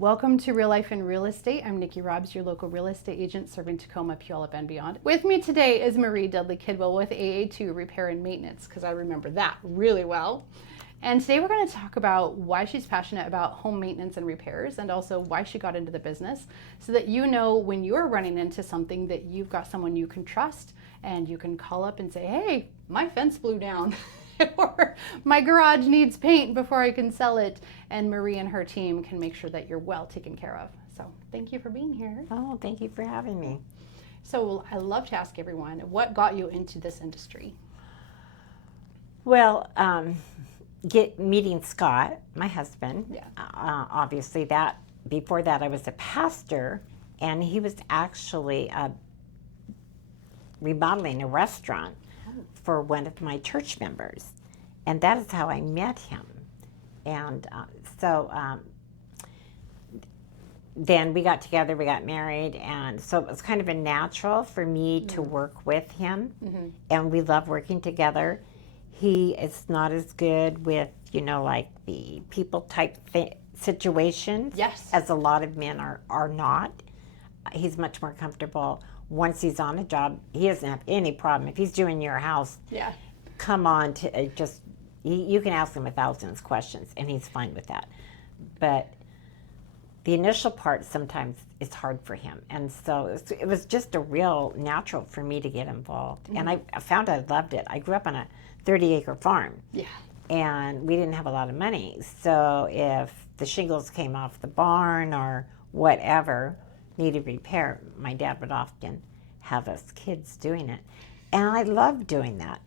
Welcome to Real Life in Real Estate. I'm Nikki Robbs, your local real estate agent serving Tacoma, Puyallup, and beyond. With me today is Marie Dudley Kidwell with AA2 Repair and Maintenance, because I remember that really well. And today we're going to talk about why she's passionate about home maintenance and repairs, and also why she got into the business, so that you know when you're running into something that you've got someone you can trust and you can call up and say, hey, my fence blew down. Or my garage needs paint before I can sell it, and Marie and her team can make sure that you're well taken care of. So thank you for being here. Oh, thank you for having me. So I love to ask everyone, what got you into this industry? Well, meeting Scott, my husband. Yeah. Obviously, that before that I was a pastor, and he was actually remodeling a restaurant for one of my church members, and that is how I met him. And then we got together, we got married, and so it was kind of a natural for me to work with him, and we love working together. He is not as good with, like the people type situations, Yes, as a lot of men are not. He's much more comfortable. Once he's on a job, he doesn't have any problem. If he's doing your house, yeah, come on, you can ask him 1,000 questions, and he's fine with that. But the initial part sometimes is hard for him. And so it was just a real natural for me to get involved. And I found I loved it. I grew up on a 30-acre farm. yeah. And we didn't have a lot of money. So if the shingles came off the barn or whatever needed repair, my dad would often have us kids doing it. And I loved doing that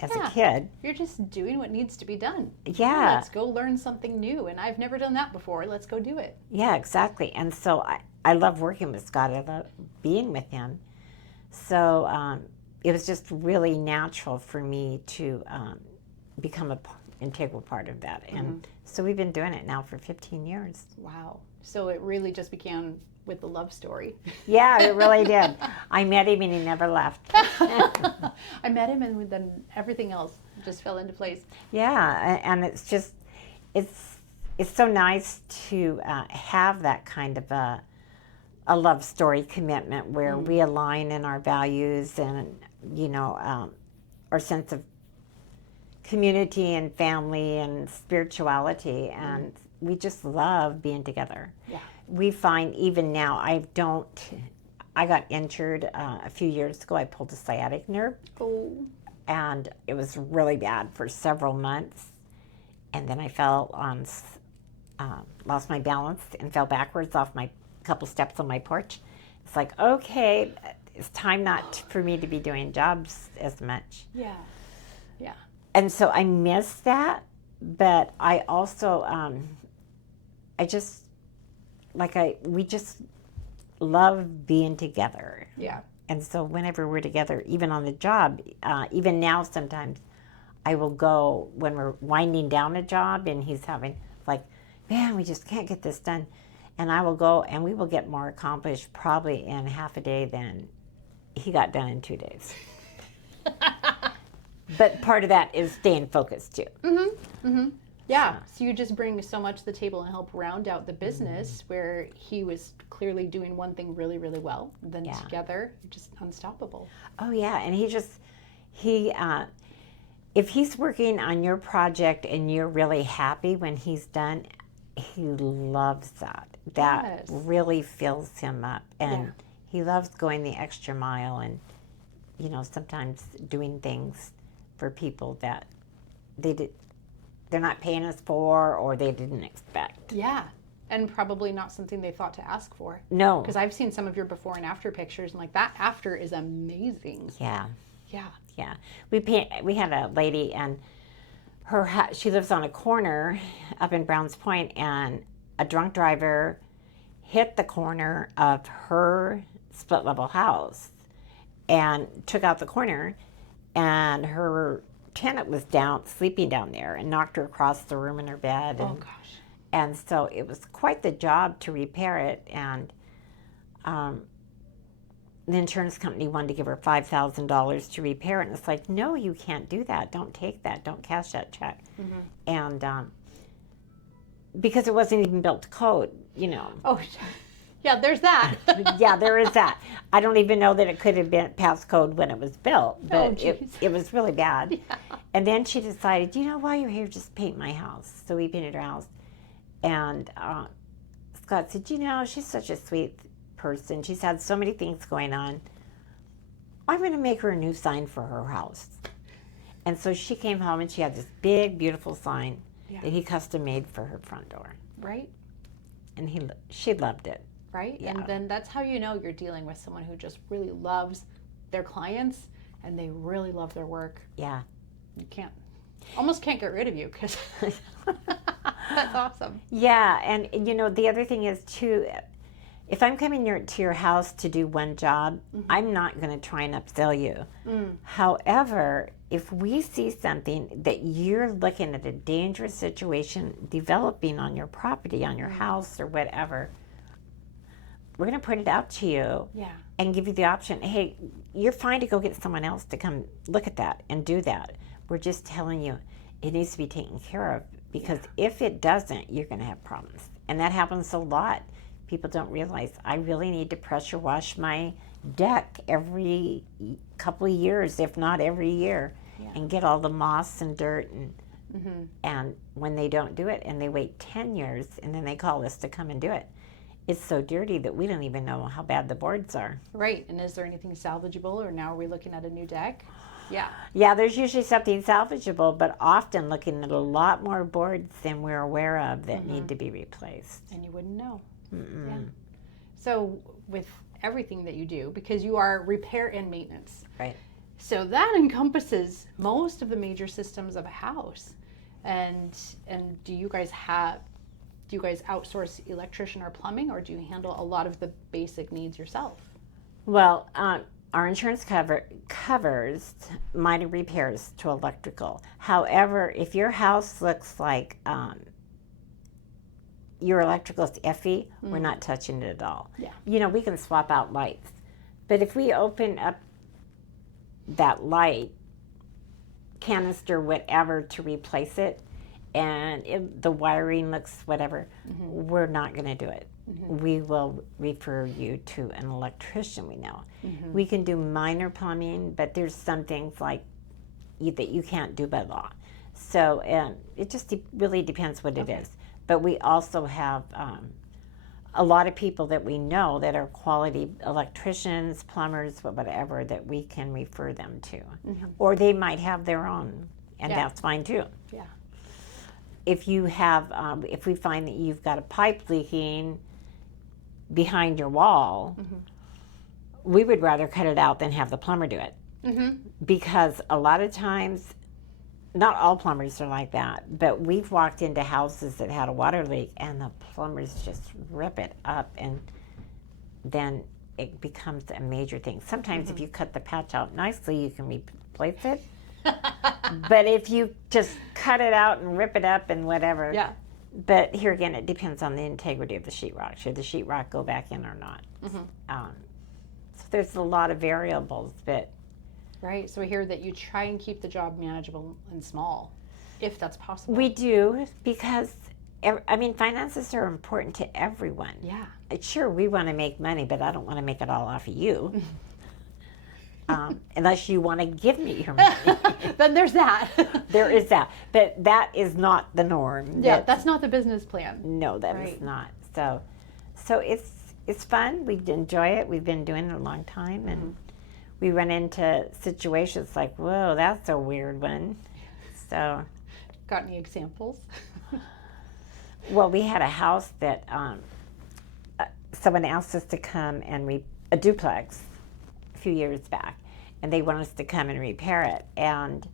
as a kid. You're just doing what needs to be done. Yeah. Let's go learn something new, and I've never done that before. Let's go do it. Yeah, exactly. And so I love working with Scott. I love being with him. So it was just really natural for me to become an integral part of that. And so we've been doing it now for 15 years. Wow. So it really just began with the love story. Yeah, it really did. I met him and he never left. I met him, and then everything else just fell into place. Yeah, and it's just, it's so nice to have that kind of a love story commitment where we align in our values and, our sense of community and family and spirituality, and we just love being together. Yeah. We find even now, I got injured a few years ago. I pulled a sciatic nerve. Oh. And it was really bad for several months. And then I fell on, lost my balance and fell backwards off my couple steps on my porch. It's like, okay, it's time not for me to be doing jobs as much. Yeah. Yeah. And so I miss that, but I also, we just love being together. Yeah. And so whenever we're together, even on the job, even now sometimes I will go when we're winding down a job and he's having man, we just can't get this done. And I will go and we will get more accomplished probably in half a day than he got done in 2 days. But part of that is staying focused too. Yeah, so you just bring so much to the table and help round out the business where he was clearly doing one thing really, really well. Then together, you're just unstoppable. Oh yeah, and if he's working on your project and you're really happy when he's done, he loves that. That really fills him up, and he loves going the extra mile and, sometimes doing things for people that they're not paying us for or they didn't expect. Yeah, and probably not something they thought to ask for. No. Because I've seen some of your before and after pictures, and that after is amazing. Yeah. Yeah. Yeah. We had a lady, and she lives on a corner up in Browns Point, and a drunk driver hit the corner of her split level house and took out the corner, and her tenant was sleeping down there, and knocked her across the room in her bed. Oh gosh. And so it was quite the job to repair it, and the insurance company wanted to give her $5,000 to repair it, and it's like, no, you can't do that. Don't take that. Don't cash that check. And because it wasn't even built to code, Oh, yeah, there's that. Yeah, there is that. I don't even know that it could have been passed code when it was built, but it was really bad. Yeah. And then she decided, while you're here, just paint my house. So we painted her house. And Scott said, she's such a sweet person. She's had so many things going on. I'm going to make her a new sign for her house. And so she came home and she had this big, beautiful sign that he custom made for her front door. Right. And she loved it. Right. Yeah. And then that's how you're dealing with someone who just really loves their clients and they really love their work. Yeah. You almost can't get rid of you because that's awesome. Yeah. And, the other thing is, too, if I'm coming to your house to do one job, I'm not going to try and upsell you. However, if we see something that you're looking at a dangerous situation developing on your property, on your house or whatever, we're going to point it out to you and give you the option. Hey, you're fine to go get someone else to come look at that and do that. We're just telling you it needs to be taken care of, because if it doesn't, you're going to have problems. And that happens a lot. People don't realize I really need to pressure wash my deck every couple of years, if not every year, and get all the moss and dirt. And when they don't do it and they wait 10 years and then they call us to come and do it, it's so dirty that we don't even know how bad the boards are. Right. And is there anything salvageable, or now are we looking at a new deck? Yeah. Yeah, there's usually something salvageable, but often looking at a lot more boards than we're aware of that need to be replaced. And you wouldn't know. Yeah. So with everything that you do, because you are repair and maintenance. Right. So that encompasses most of the major systems of a house. And do you guys outsource electrician or plumbing, or do you handle a lot of the basic needs yourself? Well, our insurance covers minor repairs to electrical. However, if your house looks like your electrical is iffy, we're not touching it at all. Yeah. We can swap out lights. But if we open up that light canister, whatever, to replace it, and the wiring looks whatever, we're not going to do it. We will refer you to an electrician we know. We can do minor plumbing, but there's some things like that you can't do by law. So it just really depends what it is. But we also have a lot of people that we know that are quality electricians, plumbers, whatever, that we can refer them to. Or they might have their own, and that's fine too. Yeah. If you have, if we find that you've got a pipe leaking behind your wall, we would rather cut it out than have the plumber do it. Because a lot of times, not all plumbers are like that, but we've walked into houses that had a water leak and the plumbers just rip it up, and then it becomes a major thing. Sometimes if you cut the patch out nicely, you can replace it. But if you just cut it out and rip it up and whatever. Yeah. But here again, it depends on the integrity of the sheetrock. Should the sheetrock go back in or not? So there's a lot of variables, but. Right. So we hear that you try and keep the job manageable and small, if that's possible. We do, because finances are important to everyone. Yeah. Sure, we want to make money, but I don't want to make it all off of you. Unless you want to give me your money. Then there's that. There is that. But that is not the norm. Yeah, that's not the business plan. No, that is not. So it's fun. We enjoy it. We've been doing it a long time, and we run into situations like, whoa, that's a weird one. So. Got any examples? Well, we had a house that someone asked us to come and a duplex a few years back, and they wanted us to come and repair it. And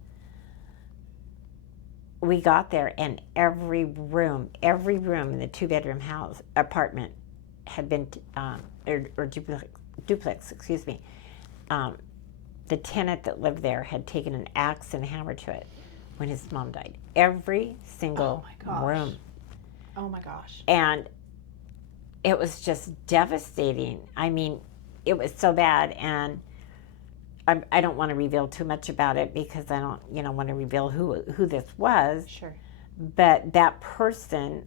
we got there, and every room in the two-bedroom apartment had been, or duplex, excuse me. The tenant that lived there had taken an axe and hammer to it when his mom died. Every single room. Oh my gosh. And it was just devastating. I mean, it was so bad, and I don't want to reveal too much about it because I don't, want to reveal who this was. Sure. But that person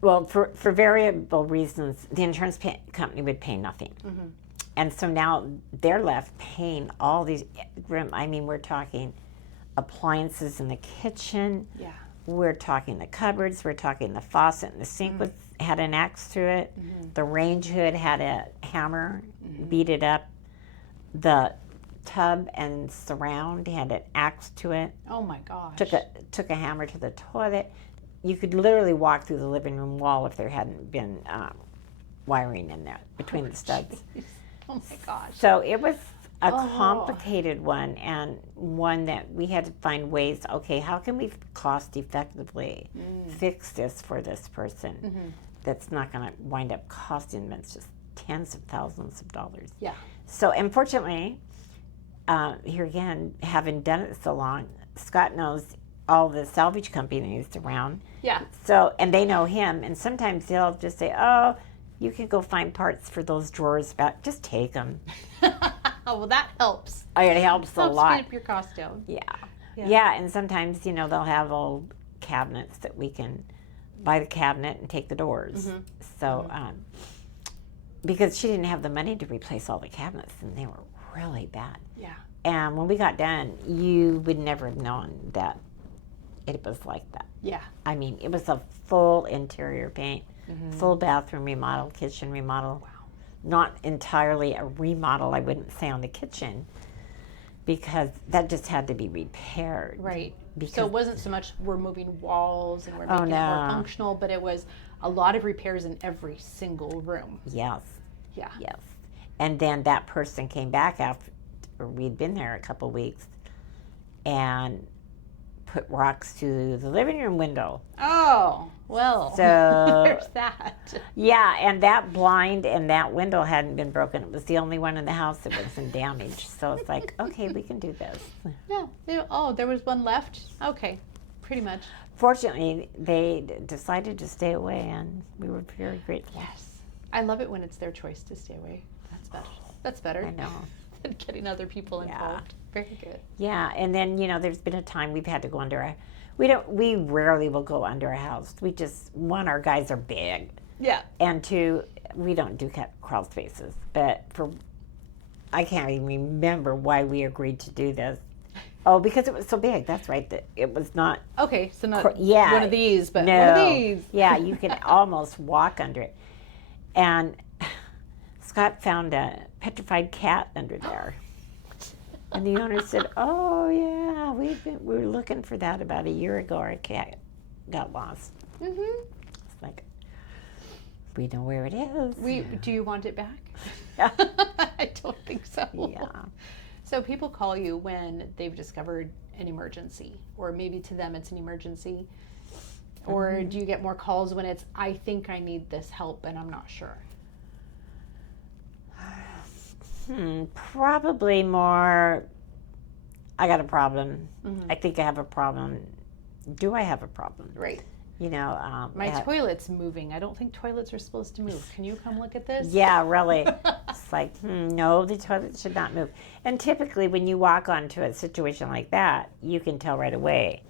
well, for variable reasons, the insurance company would pay nothing. Mm-hmm. And so now they're left paying all these, I mean, we're talking appliances in the kitchen. Yeah. We're talking the cupboards. We're talking the faucet and the sink had an axe to it. Mm-hmm. The range hood had a hammer, beat it up. The tub and surround had an axe to it. Oh my gosh. Took a hammer to the toilet. You could literally walk through the living room wall if there hadn't been wiring in there between the studs. Geez. Oh my gosh. So it was a complicated one, and one that we had to find ways, okay, how can we cost effectively fix this for this person that's not going to wind up costing them just tens of thousands of dollars. Yeah. So unfortunately, here again, having done it so long, Scott knows all the salvage companies around. Yeah. So, and they know him, and sometimes they'll just say, oh, you can go find parts for those drawers back. Just take them. Oh, well, that helps. It helps a lot. Keep your cost down. Yeah, and sometimes, they'll have old cabinets that we can buy the cabinet and take the doors. So, because she didn't have the money to replace all the cabinets, and they were really bad. Yeah. And when we got done, you would never have known that it was like that. Yeah. I mean, it was a full interior paint, full bathroom remodel, kitchen remodel. Wow. Not entirely a remodel, I wouldn't say, on the kitchen, because that just had to be repaired. Right. Because So it wasn't so much we're moving walls and we're making it more functional, but it was a lot of repairs in every single room. Yes. Yeah. Yes. And then that person came back after we'd been there a couple weeks and put rocks to the living room window. Oh, well, So there's that. Yeah, and that blind and that window hadn't been broken. It was the only one in the house that wasn't damaged. So it's like, okay, we can do this. Yeah. Oh, there was one left? Okay, pretty much. Fortunately, they decided to stay away, and we were very grateful. Yes. I love it when it's their choice to stay away. That's better. That's better I know. than getting other people involved. Very good. Yeah, and then, there's been a time we've had to go under a... We rarely will go under a house. We just, one, our guys are big. Yeah. And two, we don't do crawl spaces. But I can't even remember why we agreed to do this. Oh, because it was so big. That's right. That it was not... Okay, so not yeah, one of these, but no, one of these. Yeah, you can almost walk under it. And Scott found a petrified cat under there. And the owner said, oh, yeah, we were looking for that about a year ago. Our cat got lost. It's like, we know where it is. Do you want it back? Yeah. I don't think so. Yeah. So people call you when they've discovered an emergency, or maybe to them it's an emergency. Or do you get more calls when it's, I think I need this help and I'm not sure? Probably more, I got a problem. I think I have a problem. Do I have a problem? Right. My toilet's moving. I don't think toilets are supposed to move. Can you come look at this? Yeah, really. It's like, no, the toilet should not move. And typically when you walk onto a situation like that, you can tell right away,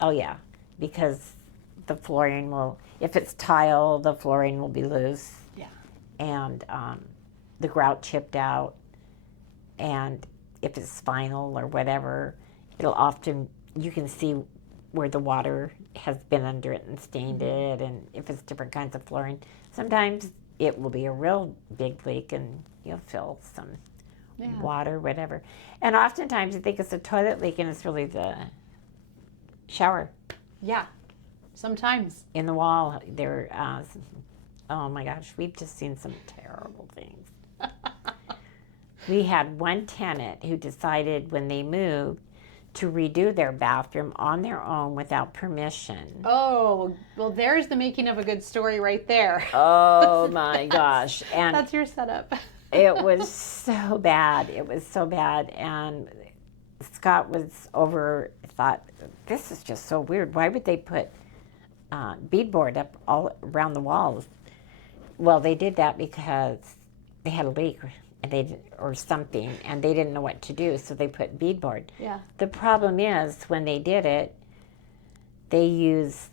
oh yeah, because the flooring will, if it's tile, the flooring will be loose. Yeah. And the grout chipped out, and if it's vinyl or whatever, it'll often, you can see where the water has been under it and stained it, and if it's different kinds of flooring, sometimes it will be a real big leak and you'll feel some water, whatever. And oftentimes you think it's a toilet leak and it's really the shower. Yeah, sometimes. In the wall, there, oh my gosh, we've just seen some terrible things. We had one tenant who decided when they moved to redo their bathroom on their own without permission. Oh, well, there's the making of a good story right there. Oh my gosh. And that's your setup. It was so bad. It was so bad. And Scott thought, this is just so weird. Why would they put beadboard up all around the walls? Well, they did that because they had a leak or something, and they didn't know what to do, so they put beadboard. Yeah. The problem is, when they did it, they used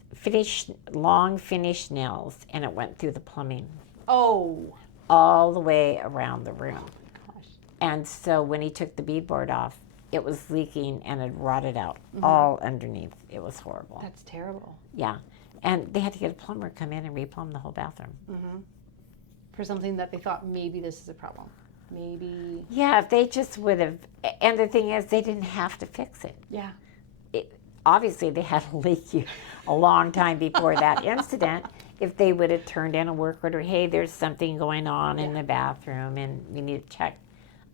long finish nails, and it went through the plumbing Oh, all the way around the room. gosh. And so when he took the beadboard off, it was leaking and it rotted out all underneath. It was horrible. That's terrible. Yeah. And they had to get a plumber to come in and replumb the whole bathroom. For something that they thought maybe this is a problem. Maybe. Yeah, if they just would have, and the thing is, they didn't have to fix it. Yeah. Obviously, they had a leak a long time before that incident. If they would have turned in a work order, hey, there's something going on in the bathroom and we need to check,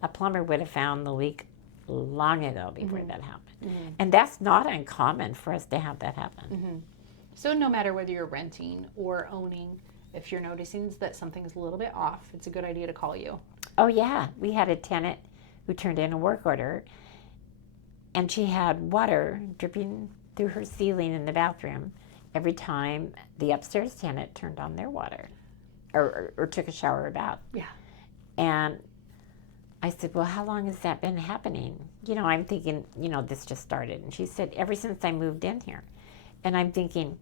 a plumber would have found the leak long ago before that happened. And that's not uncommon for us to have that happen. So no matter whether you're renting or owning, if you're noticing that something's a little bit off, it's a good idea to call you. Oh, yeah. We had a tenant who turned in a work order, and she had water dripping through her ceiling in the bathroom every time the upstairs tenant turned on their water or took a shower or bath. Yeah. And I said, well, how long has that been happening? You know, I'm thinking, this just started. And she said, ever since I moved in here. And I'm thinking,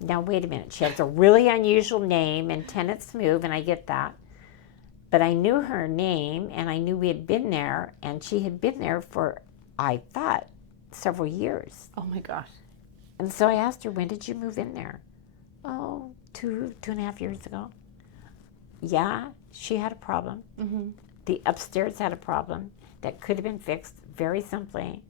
now, wait a minute. She has a really unusual name, and tenants move, and I get that. But I knew her name, and I knew we had been there, and she had been there for, I thought, several years. Oh my gosh. And so I asked her, when did you move in there? Oh, 2.5 years ago. Yeah, she had a problem. The upstairs had a problem that could have been fixed very simply.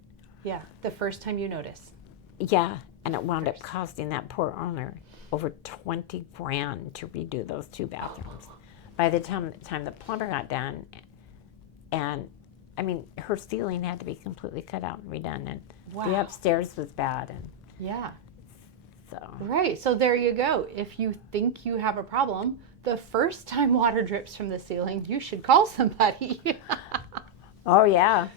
Yeah, the first time you notice. Yeah, and it wound up costing that poor owner over $20,000 to redo those 2 bathrooms. By the time the plumber got done, and I mean, her ceiling had to be completely cut out and redone, and the upstairs was bad, and Yeah. so. Right. So there you go. If you think you have a problem, the first time water drips from the ceiling, you should call somebody. Oh yeah,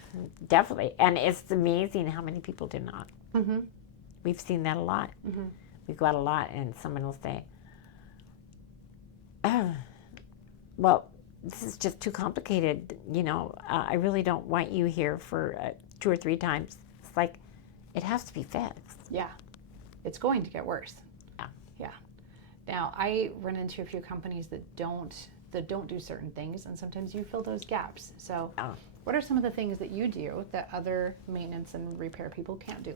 definitely. And it's amazing how many people do not. We've seen that a lot. We go out a lot, and someone will say, "Oh, well, this is just too complicated. I really don't want you here for 2 or 3 times." It's like, it has to be fixed. Yeah. It's going to get worse. Yeah. Yeah. Now, I run into a few companies that don't do certain things, and sometimes you fill those gaps. So what are some of the things that you do that other maintenance and repair people can't do?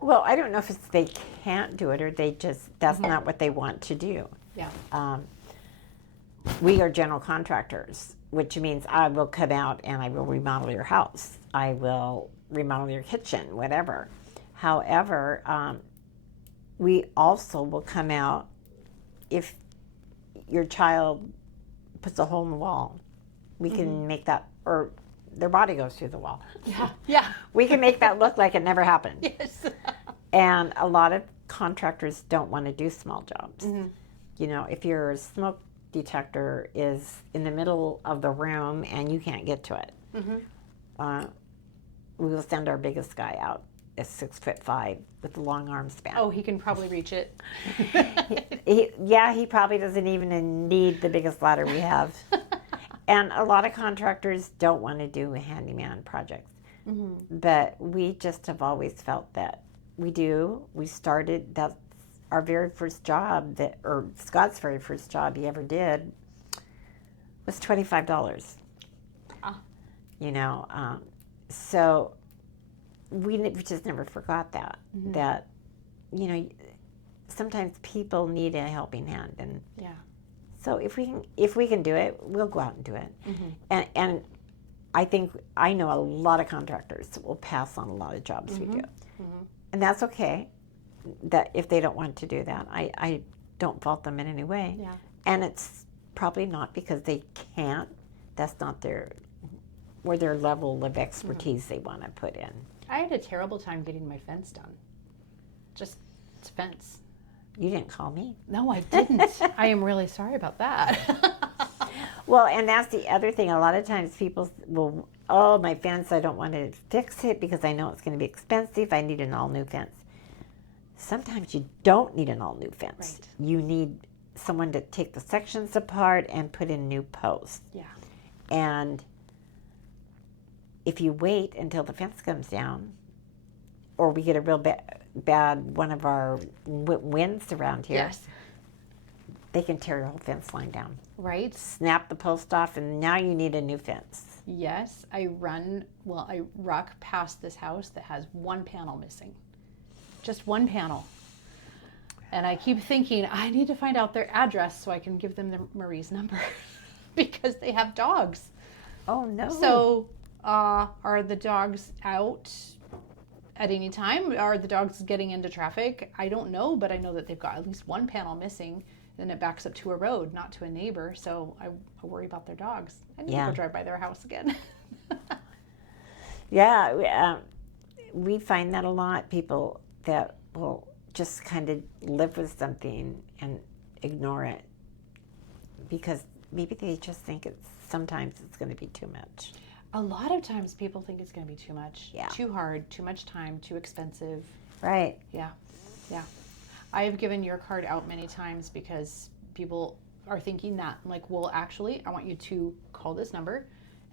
Well, I don't know if it's they can't do it or they just, that's not what they want to do. Yeah. We are general contractors, which means I will come out and I will remodel your house. I will remodel your kitchen, whatever. However, we also will come out if your child puts a hole in the wall. We can make that, or their body goes through the wall. Yeah. We can make that look like it never happened. Yes. And a lot of contractors don't want to do small jobs. If your smoke detector is in the middle of the room and you can't get to it, we will send our biggest guy out, is 6'5" with a long arm span. Oh, he can probably reach it. He probably doesn't even need the biggest ladder we have. And a lot of contractors don't want to do handyman projects. But we just have always felt that we do. We started, that's our very first job, or Scott's very first job he ever did was $25. So we just never forgot that. That, sometimes people need a helping hand, and so if we can do it, we'll go out and do it. And I know a lot of contractors that will pass on a lot of jobs we do, and that's okay. That if they don't want to do that, I don't fault them in any way. Yeah. And it's probably not because they can't. That's not their level of expertise they want to put in. I had a terrible time getting my fence done. Just fence. You didn't call me. No, I didn't. I am really sorry about that. Well, and that's the other thing. A lot of times people will, oh, my fence, I don't want to fix it because I know it's going to be expensive. I need an all-new fence. Sometimes you don't need an all-new fence. Right. You need someone to take the sections apart and put in new posts. Yeah. And if you wait until the fence comes down, or we get a real bad one of our winds around here. Yes. They can tear your whole fence line down. Right? Snap the post off, and now you need a new fence. Yes. I rock past this house that has one panel missing. Just one panel. And I keep thinking, I need to find out their address so I can give them Marie's number because they have dogs. Oh, no. So are the dogs out at any time? Are the dogs getting into traffic? I don't know, but I know that they've got at least one panel missing. Then it backs up to a road, not to a neighbor. So I worry about their dogs. I need to go drive by their house again. Yeah, we find that a lot. People that will just kind of live with something and ignore it because maybe they just think sometimes it's going to be too much. A lot of times people think it's going to be too much, too hard, too much time, too expensive. Right. Yeah. I have given your card out many times because people are thinking that. I'm like, well, actually, I want you to call this number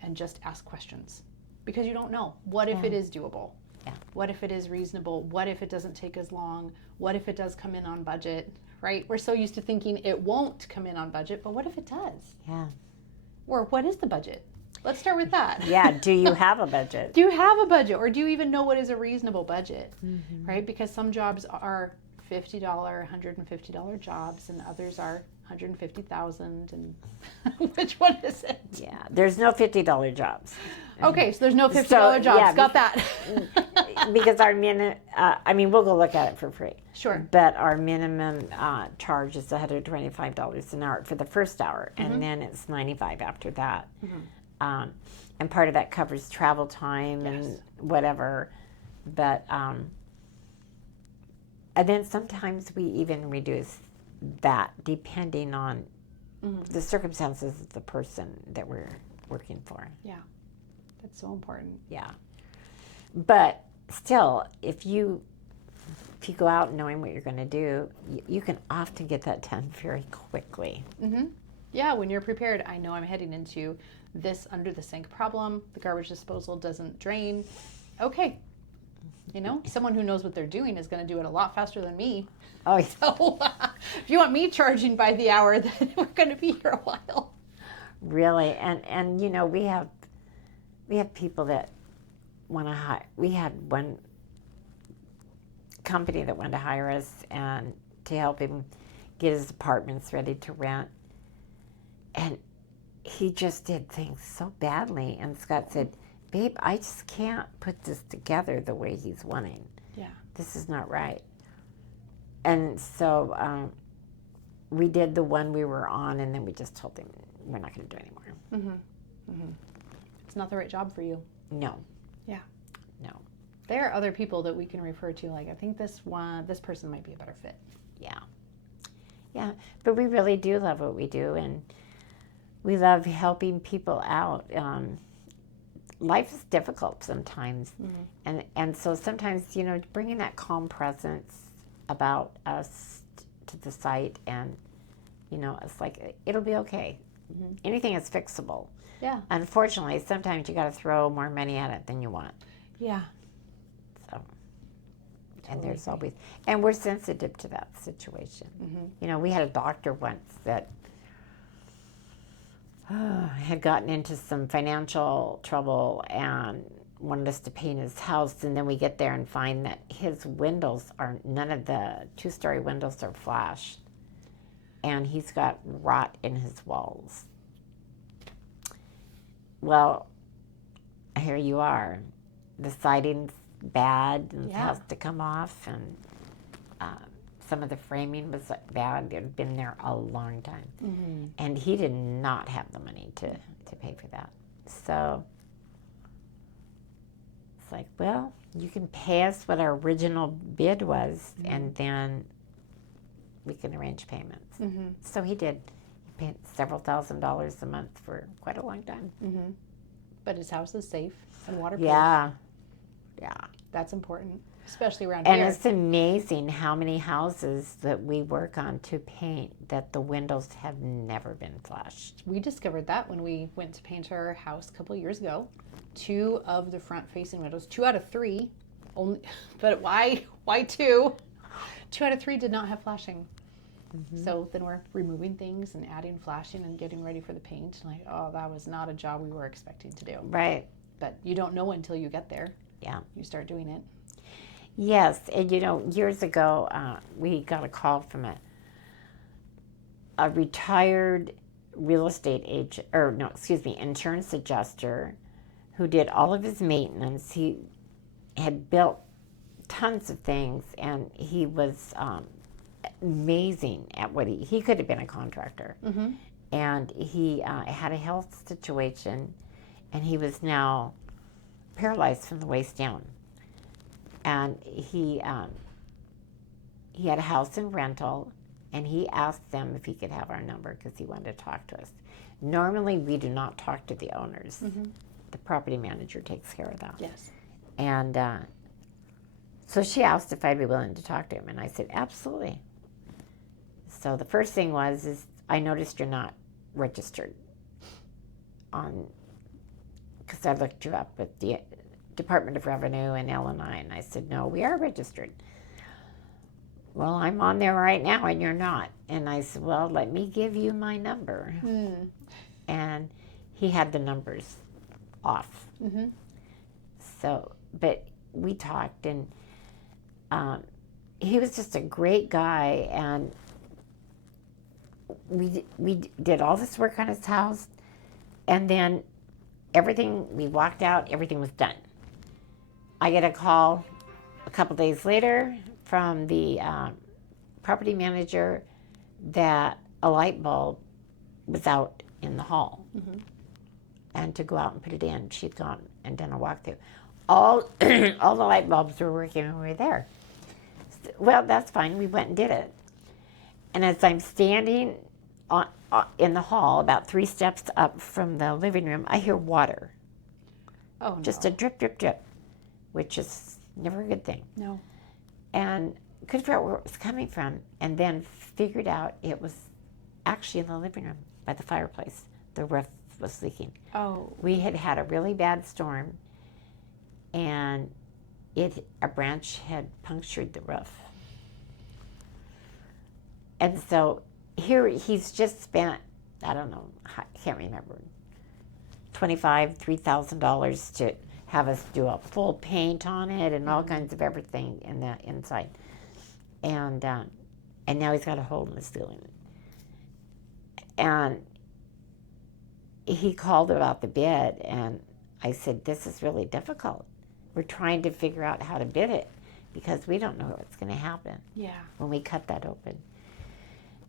and just ask questions because you don't know. What if it is doable? Yeah. What if it is reasonable? What if it doesn't take as long? What if it does come in on budget? Right? We're so used to thinking it won't come in on budget, but what if it does? Yeah. Or what is the budget? Let's start with that. Yeah. Do you have a budget? Do you have a budget, or do you even know what is a reasonable budget? Mm-hmm. Right? Because some jobs are $50, $150 jobs, and others are $150,000. And which one is it? Yeah. There's no $50 jobs. Okay, so there's no $50 jobs. Yeah, Got that. Because our we'll go look at it for free. Sure. But our minimum charge is $125 an hour for the first hour, and then it's $95 after that. Mm-hmm. And part of that covers travel time and whatever. But and then sometimes we even reduce that depending on the circumstances of the person that we're working for. Yeah, that's so important. Yeah. But still, if you go out knowing what you're going to do, you can often get that done very quickly. Mm-hmm. Yeah, when you're prepared, I know I'm heading into this under the sink problem. The garbage disposal doesn't drain. Okay. You know, someone who knows what they're doing is going to do it a lot faster than me. Oh, So if you want me charging by the hour, then we're going to be here a while. Really, and you know, we have people that want to hire. We had one company that wanted to hire us and to help him get his apartments ready to rent, and he just did things so badly. And Scott said, "Babe, I just can't put this together the way he's wanting. Yeah, this is not right." And so we did the one we were on, and then we just told him we're not going to do it anymore. Mm-hmm. Mm-hmm. It's not the right job for you. No. Yeah. No. There are other people that we can refer to. Like, I think this person might be a better fit. Yeah. Yeah. But we really do love what we do, and we love helping people out. Life is difficult sometimes, and so sometimes, you know, bringing that calm presence about us to the site, and you know, it's like it'll be okay. Mm-hmm. Anything is fixable. Yeah. Unfortunately, sometimes you got to throw more money at it than you want. Yeah. So, and there's always, and we're sensitive to that situation. Mm-hmm. You know, we had a doctor once that had gotten into some financial trouble and wanted us to paint his house, and then we get there and find that his windows are, none of the two-story windows are flashed, and he's got rot in his walls. Well, here you are. The siding's bad and it has to come off, and some of the framing was bad. It had been there a long time. Mm-hmm. And he did not have the money to pay for that. So it's like, well, you can pay us what our original bid was, and then we can arrange payments. Mm-hmm. So he did. He paid several $1,000s a month for quite a long time. Mm-hmm. But his house is safe and waterproof. Yeah. That's important, especially around here. And it's amazing how many houses that we work on to paint that the windows have never been flashed. We discovered that when we went to paint our house a couple of years ago. 2 of the front-facing windows, 2 out of 3, Only, but why? Why 2? 2 out of 3 did not have flashing. So then we're removing things and adding flashing and getting ready for the paint. Like, oh, that was not a job we were expecting to do. Right. But you don't know until you get there. Yeah. You start doing it. Yes, and years ago, we got a call from a retired real estate agent, or no, excuse me, insurance adjuster, who did all of his maintenance. He had built tons of things, and he was amazing at what he could have been a contractor. And he had a health situation, and he was now paralyzed from the waist down. And he had a house in rental, and he asked them if he could have our number because he wanted to talk to us. Normally, we do not talk to the owners. The property manager takes care of that. Yes. And so she asked if I'd be willing to talk to him, and I said, absolutely. So the first thing is I noticed you're not registered because I looked you up with the Department of Revenue and L&I, and I said, no, we are registered. Well, I'm on there right now, and you're not. And I said, well, let me give you my number. And he had the numbers off. So, but we talked, and he was just a great guy, and we did all this work on his house, and then we walked out, everything was done. I get a call a couple days later from the property manager that a light bulb was out in the hall. And to go out and put it in, she'd gone and done a walkthrough. All the light bulbs were working when we were there. Well, that's fine. We went and did it. And as I'm standing in the hall, about 3 steps up from the living room, I hear water. Oh, no. Just a drip, drip, drip, which is never a good thing. No. And couldn't figure out where it was coming from, and then figured out it was actually in the living room by the fireplace. The roof was leaking. Oh. We had a really bad storm, and a branch had punctured the roof. And so here he's just spent, I don't know, I can't remember, $3,000 to have us do a full paint on it and all kinds of everything in the inside. And now he's got a hole in the ceiling. And he called about the bid, and I said, this is really difficult. We're trying to figure out how to bid it because we don't know what's going to happen when we cut that open.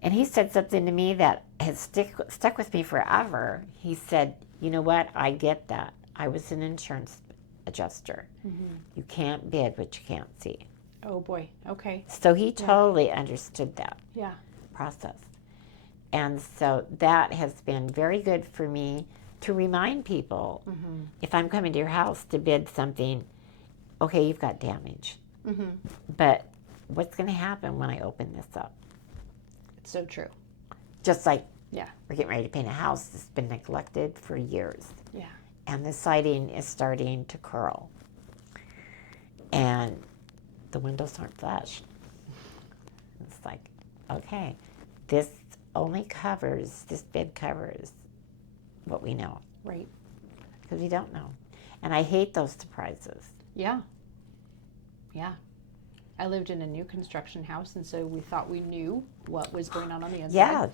And he said something to me that has stuck with me forever. He said, you know what, I get that. I was an insurance adjuster. You can't bid what you can't see. Oh boy, okay. So he totally understood that process. And so that has been very good for me to remind people, if I'm coming to your house to bid something, okay, you've got damage. But what's going to happen when I open this up? It's so true. Just like we're getting ready to paint a house that's been neglected for years. And the siding is starting to curl. And the windows aren't flush. It's like, okay, this bid covers what we know. Right. Because we don't know. And I hate those surprises. Yeah. I lived in a new construction house, and so we thought we knew what was going on the inside. Yeah.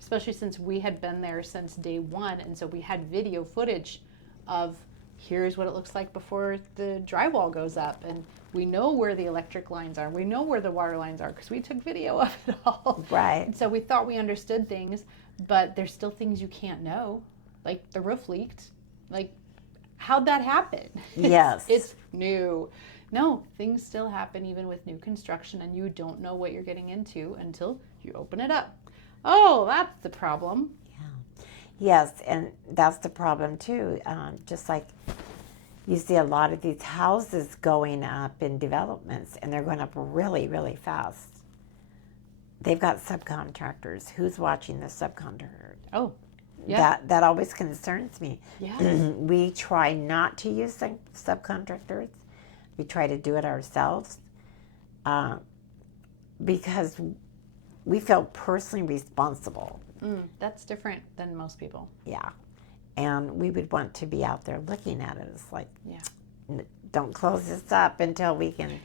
Especially since we had been there since day one, and so we had video footage of here's what it looks like before the drywall goes up, and we know where the electric lines are. We know where the water lines are because we took video of it all. Right. And so we thought we understood things, but there's still things you can't know. Like the roof leaked. Like, how'd that happen? Yes. It's new. No, things still happen even with new construction, and you don't know what you're getting into until you open it up. Oh, that's the problem. Yeah. Yes, and that's the problem too. Just like you see a lot of these houses going up in developments, and they're going up really, really fast. They've got subcontractors. Who's watching the subcontractor? Oh, yeah. That always concerns me. Yeah. We try not to use subcontractors, We try to do it ourselves because we feel personally responsible. That's different than most people. Yeah. And we would want to be out there looking at it. It's like, don't close this up until we can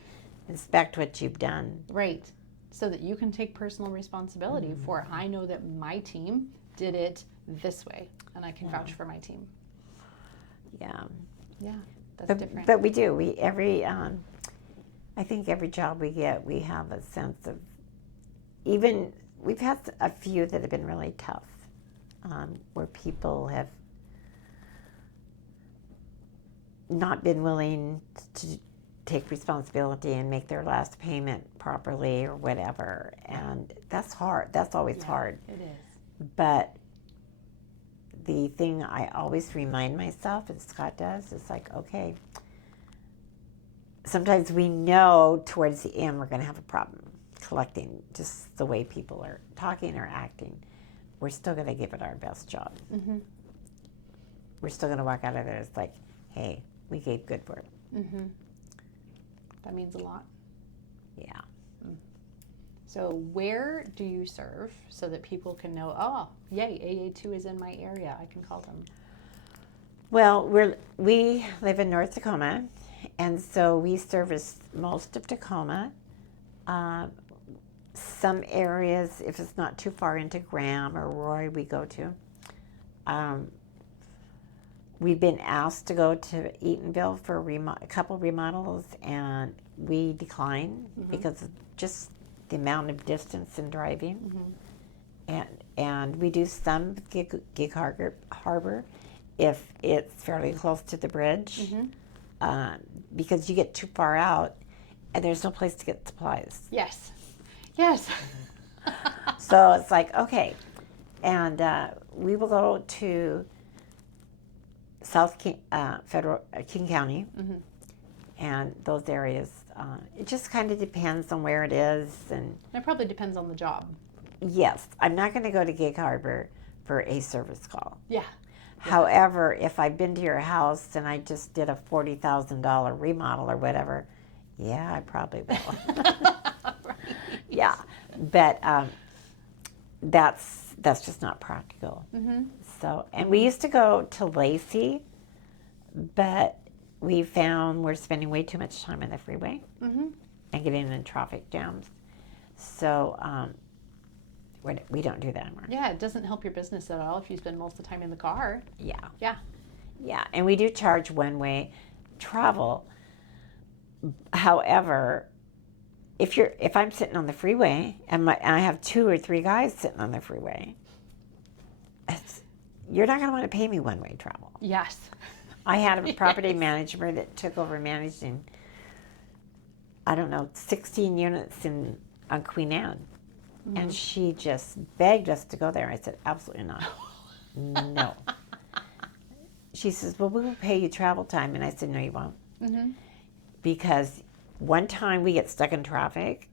inspect what you've done. Right. So that you can take personal responsibility for, I know that my team did it this way, and I can vouch for my team. Yeah. Yeah, that's different. But we do. I think every job we get, we have a sense of, even, we've had a few that have been really tough, where people have not been willing to take responsibility and make their last payment properly or whatever. And that's hard. That's always hard. It is. But the thing I always remind myself, and Scott does, is like, okay, sometimes we know towards the end we're going to have a problem collecting just the way people are talking or acting. We're still going to give it our best job. We're still going to walk out of there. It's like, hey, we gave good work. That means a lot. Yeah. So where do you serve so that people can know, oh, yay, AA2 is in my area, I can call them? Well, we live in North Tacoma, and so we service most of Tacoma. Some areas, if it's not too far into Graham or Roy, we go to. We've been asked to go to Eatonville for a couple remodels, and we decline because of just the amount of distance in driving. And we do some Gig Harbor if it's fairly close to the bridge, because you get too far out and there's no place to get supplies. Yes. So it's like, okay. And we will go to South King County and those areas. It just kind of depends on where it is. And it probably depends on the job. Yes. I'm not going to go to Gig Harbor for a service call. Yeah. However, if I've been to your house and I just did a $40,000 remodel or whatever, yeah, I probably will. Yeah. But that's just not practical. So, and we used to go to Lacey, but we found we're spending way too much time on the freeway and getting in traffic jams. So we don't do that anymore. Yeah, it doesn't help your business at all if you spend most of the time in the car. Yeah. And we do charge one-way travel. However, if I'm sitting on the freeway and I have 2 or 3 guys sitting on the freeway, you're not going to want to pay me one-way travel. Yes. I had a property manager that took over managing, 16 units on Queen Anne. And she just begged us to go there. I said, absolutely not. No. She says, well, we will pay you travel time. And I said, no, you won't. Because one time we get stuck in traffic,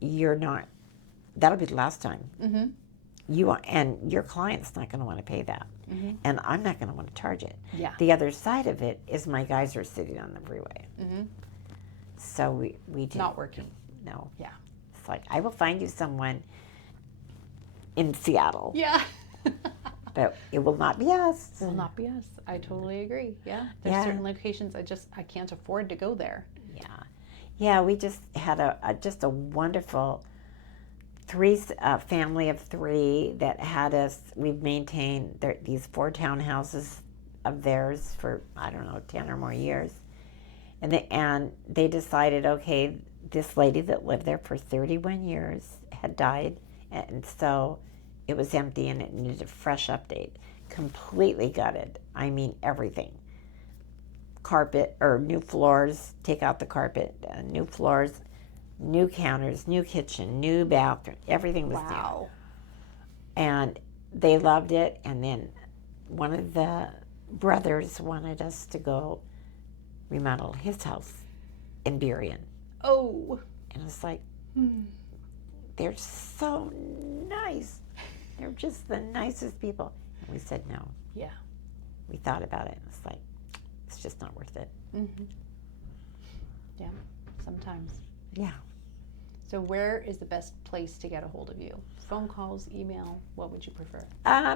that'll be the last time. And your client's not going to want to pay that. And I'm not going to want to charge it. Yeah. The other side of it is my guys are sitting on the freeway. So we do. Not working. No. Yeah. It's like, I will find you someone in Seattle. Yeah. But it will not be us. It will not be us. I totally agree. Yeah. There's certain locations I can't afford to go there. Yeah, we just had a wonderful family of 3 that had us. We've maintained these 4 townhouses of theirs for 10 or more years, and they decided, okay, this lady that lived there for 31 years had died, and so it was empty and it needed a fresh update. Completely gutted. I mean, everything. Carpet or new floors. Take out the carpet. New floors. New counters, new kitchen, new bathroom, everything was new. And they loved it. And then one of the brothers wanted us to go remodel his house in Burien. Oh. And it's like, they're so nice. They're just the nicest people. And we said no. Yeah. We thought about it. And it's like, it's just not worth it. Mm-hmm. Yeah, sometimes. Yeah. So where is the best place to get a hold of you? Phone calls, email, what would you prefer?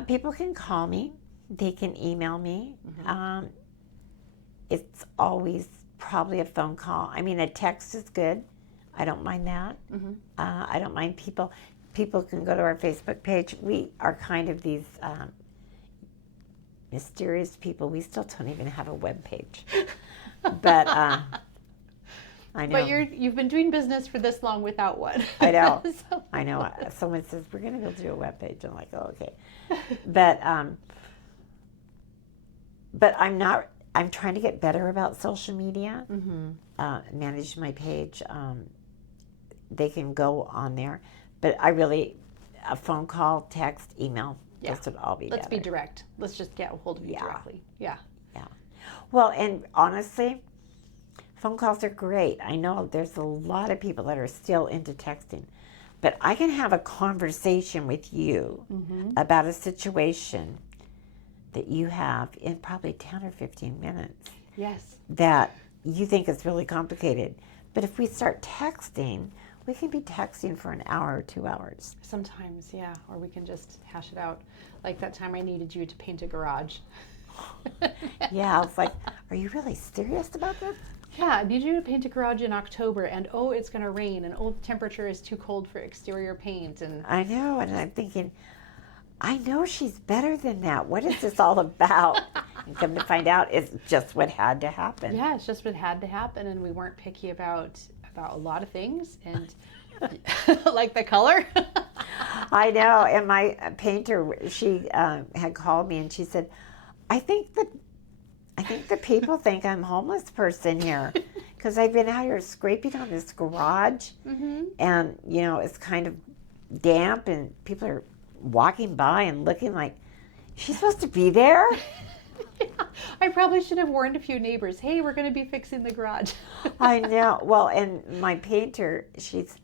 People can call me. They can email me. Mm-hmm. It's always probably a phone call. I mean, a text is good. I don't mind that. Mm-hmm. I don't mind people. People can go to our Facebook page. We are kind of these mysterious people. We still don't even have a web page. But I know. But you've been doing business for this long without one. I know. So. I know. Someone says, we're going to go do a web page. I'm like, oh, okay. But I'm trying to get better about social media, Mm-hmm. manage my page. They can go on there. But a phone call, text, email, those would all be Let's better. be direct. Let's just get a hold of you directly. Yeah. Yeah. Well, and honestly, phone calls are great. I know there's a lot of people that are still into texting. But I can have a conversation with you about a situation that you have in probably 10 or 15 minutes. Yes. That you think is really complicated. But if we start texting, we can be texting for an hour or 2 hours. Sometimes, yeah. Or we can just hash it out. Like that time I needed you to paint a garage. Yeah, I was like, are you really serious about this? Yeah, I need you to paint a garage in October, and oh, it's going to rain, and oh, the temperature is too cold for exterior paint. And I know, and I'm thinking, I know she's better than that. What is this all about? And come to find out, it's just what had to happen. Yeah, it's just what had to happen, and we weren't picky about a lot of things, and like the color. I know, and my painter, she had called me, and she said, I think the people think I'm a homeless person here because I've been out here scraping on this garage, and it's kind of damp, and people are walking by and looking like, she's supposed to be there. Yeah, I probably should have warned a few neighbors. Hey, we're going to be fixing the garage. I know. Well, and my painter, she's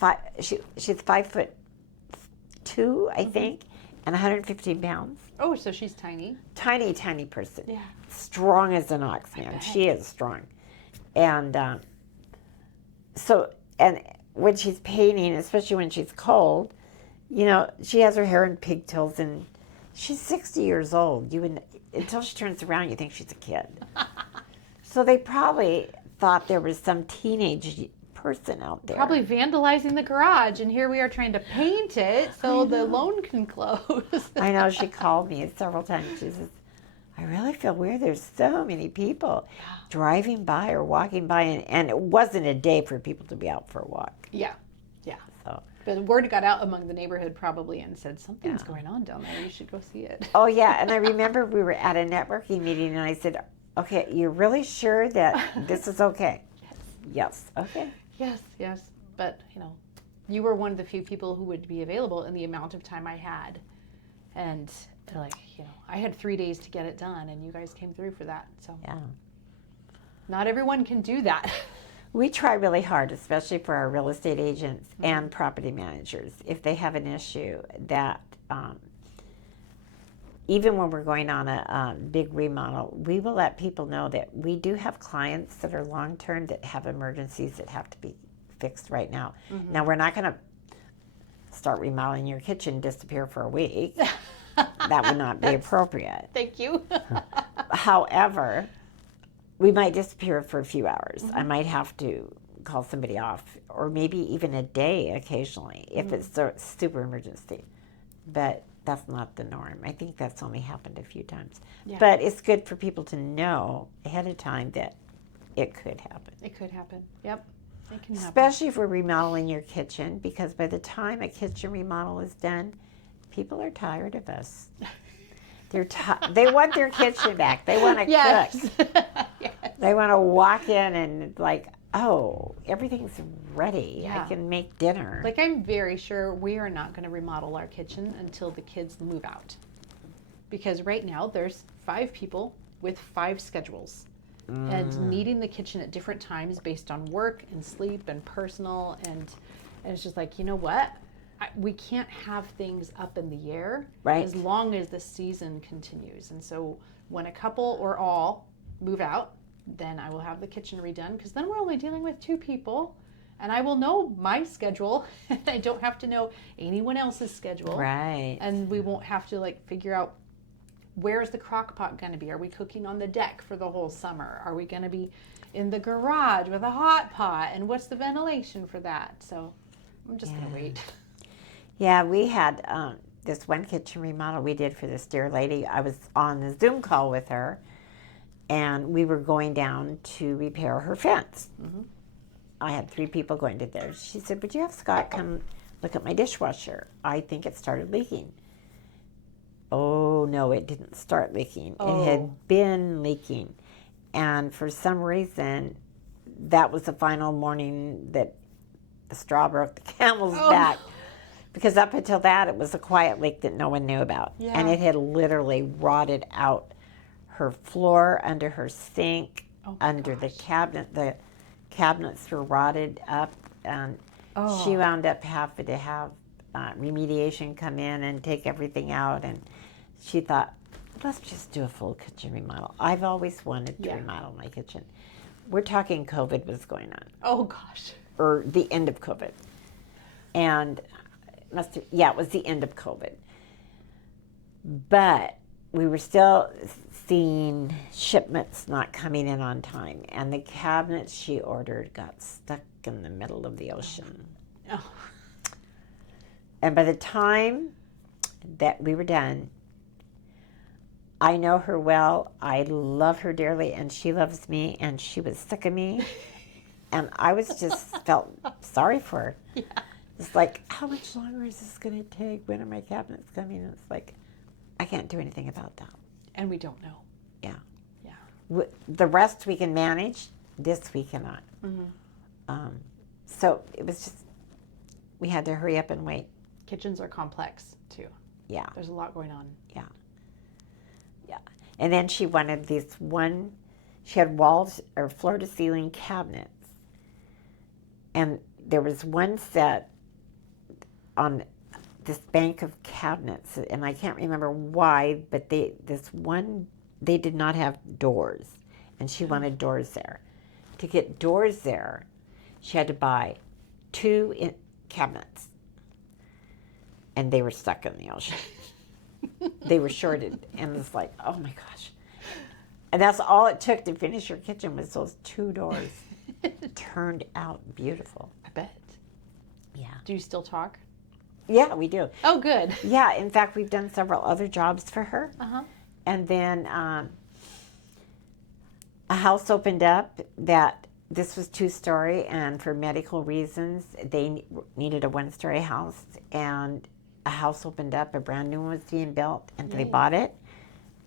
5'2", I think, and 115 pounds. Oh, so she's tiny. Tiny person. Yeah. Strong as an ox, man. She is strong. And and when she's painting, especially when she's cold, she has her hair in pigtails, and she's 60 years old. Until she turns around, you think she's a kid. So they probably thought there was some teenage person out there. Probably vandalizing the garage, and here we are trying to paint it so the loan can close. I know. She called me several times. She says, I really feel weird. There's so many people driving by or walking by, and it wasn't a day for people to be out for a walk. Yeah. So. But word got out among the neighborhood probably and said, something's going on down there. You should go see it. Oh, yeah. And I remember we were at a networking meeting, and I said, okay, you're really sure that this is okay? Yes. Okay. Yes. But, you were one of the few people who would be available in the amount of time I had. And, I had 3 days to get it done, and you guys came through for that. So, yeah. Not everyone can do that. We try really hard, especially for our real estate agents and property managers. If they have an issue that, even when we're going on a big remodel, we will let people know that we do have clients that are long-term that have emergencies that have to be fixed right now. Now, we're not going to start remodeling your kitchen, disappear for a week. That would not be appropriate. Thank you. However, we might disappear for a few hours. I might have to call somebody off, or maybe even a day occasionally if it's a super emergency. But that's not the norm. I think that's only happened a few times. Yeah. But it's good for people to know ahead of time that it could happen. It could happen. Yep. It can happen. Especially if we're remodeling your kitchen, because by the time a kitchen remodel is done, people are tired of us. They want their kitchen back. They want to cook. Yes. They want to walk in and oh, everything's ready. Yeah. I can make dinner. I'm very sure we are not going to remodel our kitchen until the kids move out. Because right now there's 5 people with 5 schedules. And needing the kitchen at different times based on work and sleep and personal. And it's just you know what? We can't have things up in the air Right. as long as the season continues. And so when a couple or all move out, then I will have the kitchen redone, because then we're only dealing with 2 people, and I will know my schedule. I don't have to know anyone else's schedule. Right. And we won't have to like figure out, where's the crock pot going to be? Are we cooking on the deck for the whole summer? Are we going to be in the garage with a hot pot? And what's the ventilation for that? So I'm just going to wait. Yeah, we had this one kitchen remodel we did for this dear lady. I was on a Zoom call with her, and we were going down to repair her fence. Mm-hmm. I had 3 people going to there. She said, would you have Scott come look at my dishwasher? I think it started leaking. Oh, no, it didn't start leaking. Oh. It had been leaking. And for some reason, that was the final morning that the straw broke the camel's back. Because up until that, it was a quiet leak that no one knew about. Yeah. And it had literally rotted out her floor, under her sink, under the cabinet. The cabinets were rotted up. And she wound up having to have remediation come in and take everything out. And she thought, let's just do a full kitchen remodel. I've always wanted to remodel my kitchen. We're talking COVID was going on. Oh, gosh. Or the end of COVID. And it was the end of COVID. But we were still seeing shipments not coming in on time. And the cabinets she ordered got stuck in the middle of the ocean. Oh. And by the time that we were done, I know her well. I love her dearly, and she loves me, and she was sick of me. And I was just felt sorry for her. Yeah. It's like, how much longer is this going to take? When are my cabinets coming? And it's like, I can't do anything about that. And we don't know. Yeah. Yeah. The rest we can manage. This we cannot. Mm-hmm. So it was just, we had to hurry up and wait. Kitchens are complex, too. Yeah. There's a lot going on. Yeah. Yeah. And then she wanted she had walls or floor to ceiling cabinets. And there was one set on this bank of cabinets, and I can't remember why, but they did not have doors, and she wanted doors there. To get doors there, she had to buy 2 cabinets, and they were stuck in the ocean. They were shorted, and it's like, oh my gosh. And that's all it took to finish her kitchen was those 2 doors. It turned out beautiful. I bet. Yeah. Do you still talk? Yeah, we do. Oh, good. Yeah, in fact, we've done several other jobs for her. Uh-huh. And then a house opened up that this was 2-story, and for medical reasons, they needed a 1-story house. And a house opened up, a brand new one was being built, and they bought it.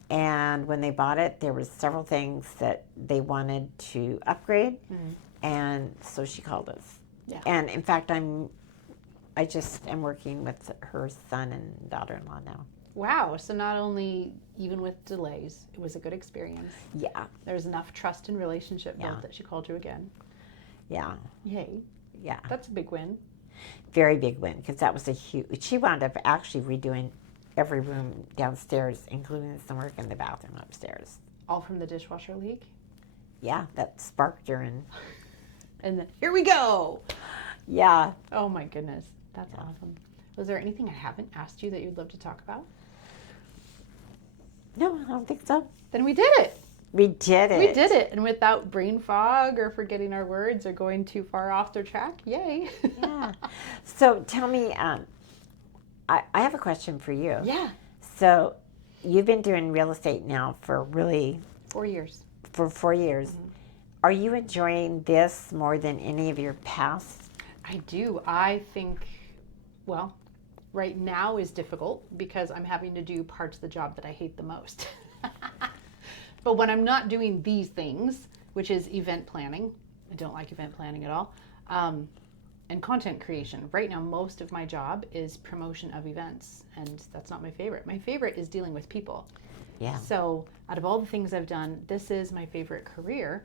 And when they bought it, there was several things that they wanted to upgrade. Mm-hmm. And so she called us. Yeah. And in fact, I just am working with her son and daughter-in-law now. Wow. So not only, even with delays, it was a good experience. Yeah. There's enough trust and relationship built that she called you again. Yeah. Yay. Yeah. That's a big win. Very big win, because that was she wound up actually redoing every room downstairs, including some work in the bathroom upstairs. All from the dishwasher leak? Yeah, that sparked her and then, here we go. Yeah. Oh my goodness. That's awesome. Was there anything I haven't asked you that you'd love to talk about? No, I don't think so. Then we did it. We did it. We did it. And without brain fog or forgetting our words or going too far off the track. Yay. Yeah. So tell me, I have a question for you. Yeah. So you've been doing real estate now for 4 years. For 4 years. Mm-hmm. Are you enjoying this more than any of your past? I do. I think, well, right now is difficult because I'm having to do parts of the job that I hate the most. But when I'm not doing these things, which is event planning, I don't like event planning at all, and content creation. Right now, most of my job is promotion of events, and that's not my favorite. My favorite is dealing with people. Yeah. So out of all the things I've done, this is my favorite career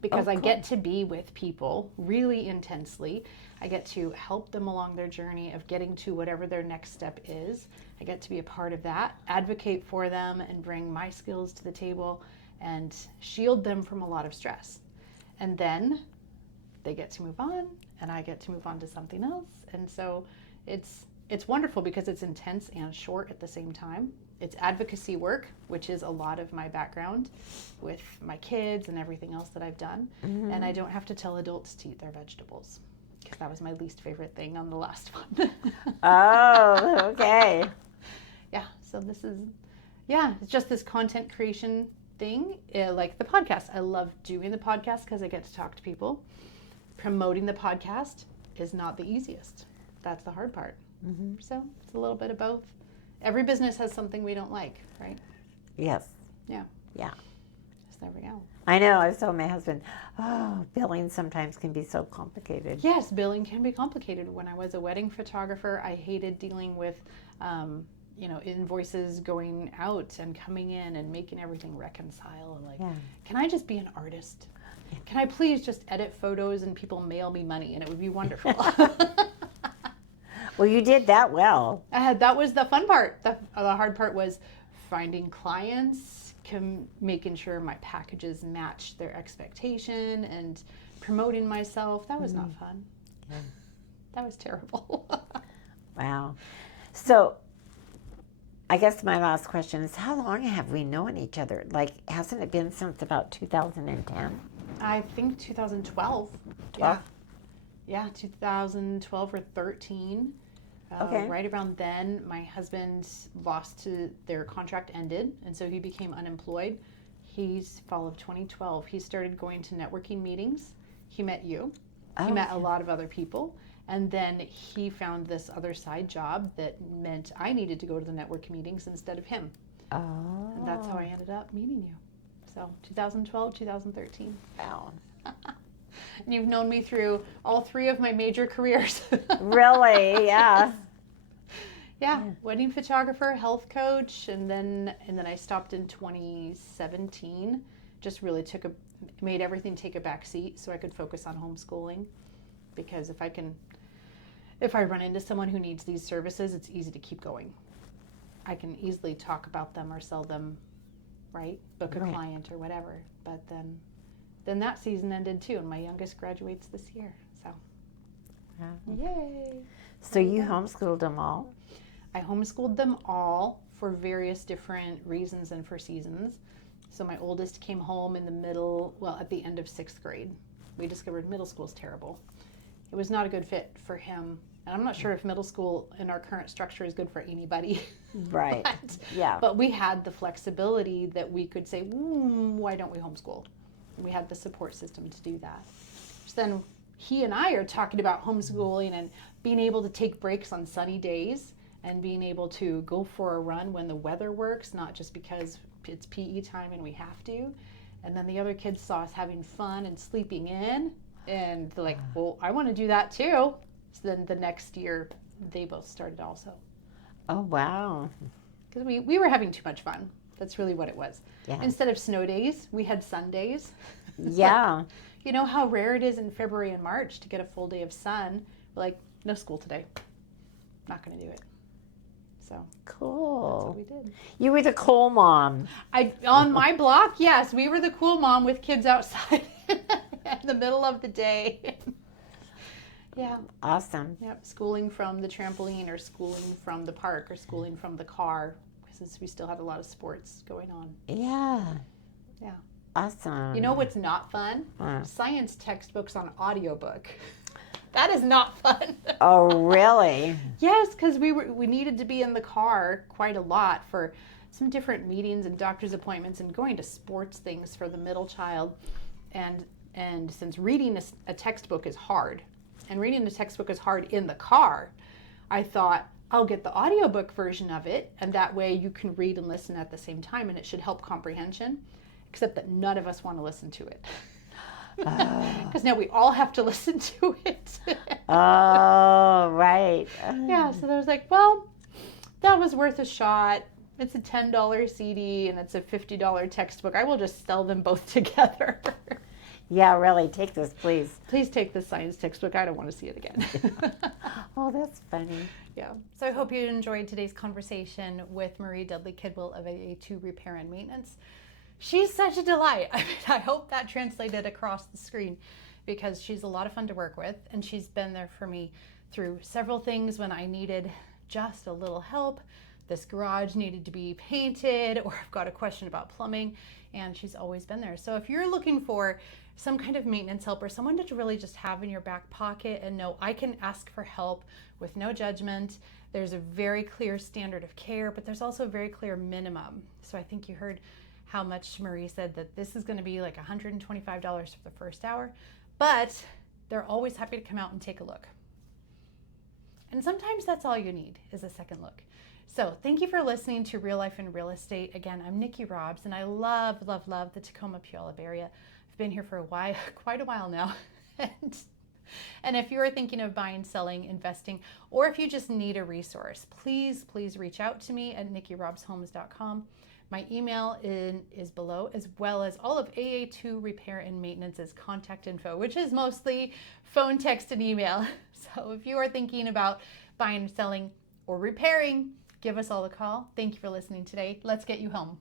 because cool. I get to be with people really intensely. I get to help them along their journey of getting to whatever their next step is. I get to be a part of that, advocate for them, and bring my skills to the table and shield them from a lot of stress. And then they get to move on, and I get to move on to something else. And so it's wonderful because it's intense and short at the same time. It's advocacy work, which is a lot of my background with my kids and everything else that I've done. And I don't have to tell adults to eat their vegetables, because that was my least favorite thing on the last one. Oh, okay. Yeah, so this is, it's just this content creation thing, like the podcast. I love doing the podcast because I get to talk to people. Promoting the podcast is not the easiest. That's the hard part. So it's a little bit of both. Every business has something we don't like, right? Yes. Yeah. Yeah. So there we go. I know. I was telling my husband, billing sometimes can be so complicated. Yes, billing can be complicated. When I was a wedding photographer, I hated dealing with, invoices going out and coming in and making everything reconcile. And can I just be an artist? Can I please just edit photos and people mail me money and it would be wonderful? Well, you did that well. That was the fun part. The hard part was finding clients, making sure my packages matched their expectation, and promoting myself. That was not fun. Yeah. That was terrible. Wow. So I guess my last question is, how long have we known each other? Like, hasn't it been since about 2010? I think 2012. Yeah, 2012 or 13. Okay. Right around then, my husband their contract ended, and so he became unemployed. He's fall of 2012. He started going to networking meetings. He met you. He met a lot of other people, and then he found this other side job that meant I needed to go to the network meetings instead of him. Oh. And that's how I ended up meeting you. So 2012, 2013. Wow. And you've known me through all three of my major careers. Really? Yeah. Yeah, wedding photographer, health coach, and then I stopped in 2017. Just really made everything take a back seat so I could focus on homeschooling. Because if I run into someone who needs these services, it's easy to keep going. I can easily talk about them or sell them, right? Book a client or whatever. But then that season ended too, and my youngest graduates this year. So, yay! So you homeschooled them all? I homeschooled them all for various different reasons and for seasons. So my oldest came home at the end of 6th grade. We discovered middle school's terrible. It was not a good fit for him. And I'm not sure if middle school in our current structure is good for anybody. Right. But we had the flexibility that we could say, why don't we homeschool? And we had the support system to do that. So then he and I are talking about homeschooling and being able to take breaks on sunny days and being able to go for a run when the weather works, not just because it's PE time and we have to. And then the other kids saw us having fun and sleeping in, and they're like, well, I want to do that too. So then the next year, they both started also. Oh, wow. Because we were having too much fun. That's really what it was. Yeah. Instead of snow days, we had sun days. Yeah. You know how rare it is in February and March to get a full day of sun? We're like, no school today. Not going to do it. So cool. that's what we did. You were the cool mom. On my block, yes, we were the cool mom with kids outside in the middle of the day. Yeah. Awesome. Yep. Schooling from the trampoline or schooling from the park or schooling from the car, since we still had a lot of sports going on. Yeah. Yeah. Awesome. You know what's not fun? What? Science textbooks on audiobook. That is not fun. Oh, really? Yes, because we needed to be in the car quite a lot for some different meetings and doctor's appointments and going to sports things for the middle child. And since reading a textbook is hard, and reading a textbook is hard in the car, I thought, I'll get the audiobook version of it, and that way you can read and listen at the same time, and it should help comprehension, except that none of us want to listen to it. Because now we all have to listen to it. Oh, right. Yeah, so there was like, well, that was worth a shot. It's a $10 CD and it's a $50 textbook. I will just sell them both together. Yeah, really. Take this, please. Please take the science textbook. I don't want to see it again. Oh, that's funny. Yeah. So I hope you enjoyed today's conversation with Marie Dudley Kidwell of AA2 Repair and Maintenance. she's such a delight. I mean, I hope that translated across the screen because she's a lot of fun to work with, and she's been there for me through several things when I needed just a little help. This garage needed to be painted, or I've got a question about plumbing, and she's always been there. So if you're looking for some kind of maintenance help or someone to really just have in your back pocket and know I can ask for help with no judgment, there's a very clear standard of care, but there's also a very clear minimum. So I think you heard how much Marie said that this is going to be like $125 for the first hour, but they're always happy to come out and take a look. And sometimes that's all you need is a second look. So thank you for listening to Real Life in Real Estate. Again, I'm Nikki Robs, and I love the Tacoma Puyallup area. I've been here for quite a while now. And if you're thinking of buying, selling, investing, or if you just need a resource, please reach out to me at nikkirobshomes.com. My email is below, as well as all of AA2 Repair and Maintenance's contact info, which is mostly phone, text, and email. So if you are thinking about buying, selling, or repairing, give us all a call. Thank you for listening today. Let's get you home.